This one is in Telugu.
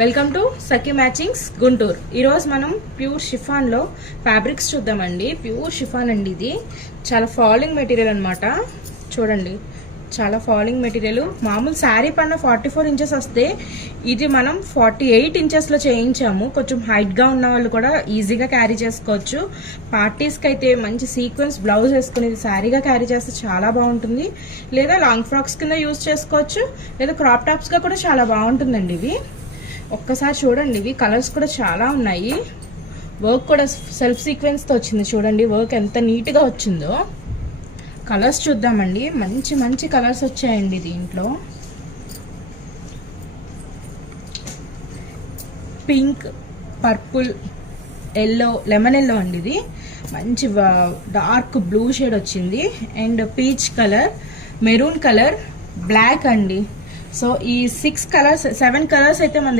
Welcome to Sakhi matchings Guntur. ఈరోజు మనం ప్యూర్ షిఫాన్లో ఫ్యాబ్రిక్స్ చూద్దామండి. ప్యూర్ షిఫాన్ అండి, ఇది చాలా ఫాలింగ్ మెటీరియల్ అనమాట. చూడండి, చాలా ఫాలింగ్ మెటీరియల్. మామూలు శారీ పైన 44 ఇంచెస్ వస్తే ఇది మనం 48 ఇంచెస్లో చేయించాము. కొంచెం హైట్గా ఉన్న వాళ్ళు కూడా ఈజీగా క్యారీ చేసుకోవచ్చు. పార్టీస్కి అయితే మంచి సీక్వెన్స్ బ్లౌజ్ వేసుకుని శారీగా క్యారీ చేస్తే చాలా బాగుంటుంది. లేదా లాంగ్ ఫ్రాక్స్ కింద యూజ్ చేసుకోవచ్చు, లేదా క్రాప్ టాప్స్గా కూడా చాలా బాగుంటుందండి. ఇవి ఒక్కసారి చూడండి, ఇవి కలర్స్ కూడా చాలా ఉన్నాయి. వర్క్ కూడా సెల్ఫ్ సీక్వెన్స్తో వచ్చింది. చూడండి వర్క్ ఎంత నీట్గా వచ్చిందో. కలర్స్ చూద్దామండి. మంచి మంచి కలర్స్ వచ్చాయండి దీంట్లో. Pink, purple, yellow, lemon yellow అండి. ఇది మంచి డార్క్ బ్లూ షేడ్ వచ్చింది. And peach colour, maroon colour, black అండి. సో ఈ 7 కలర్స్ అయితే మన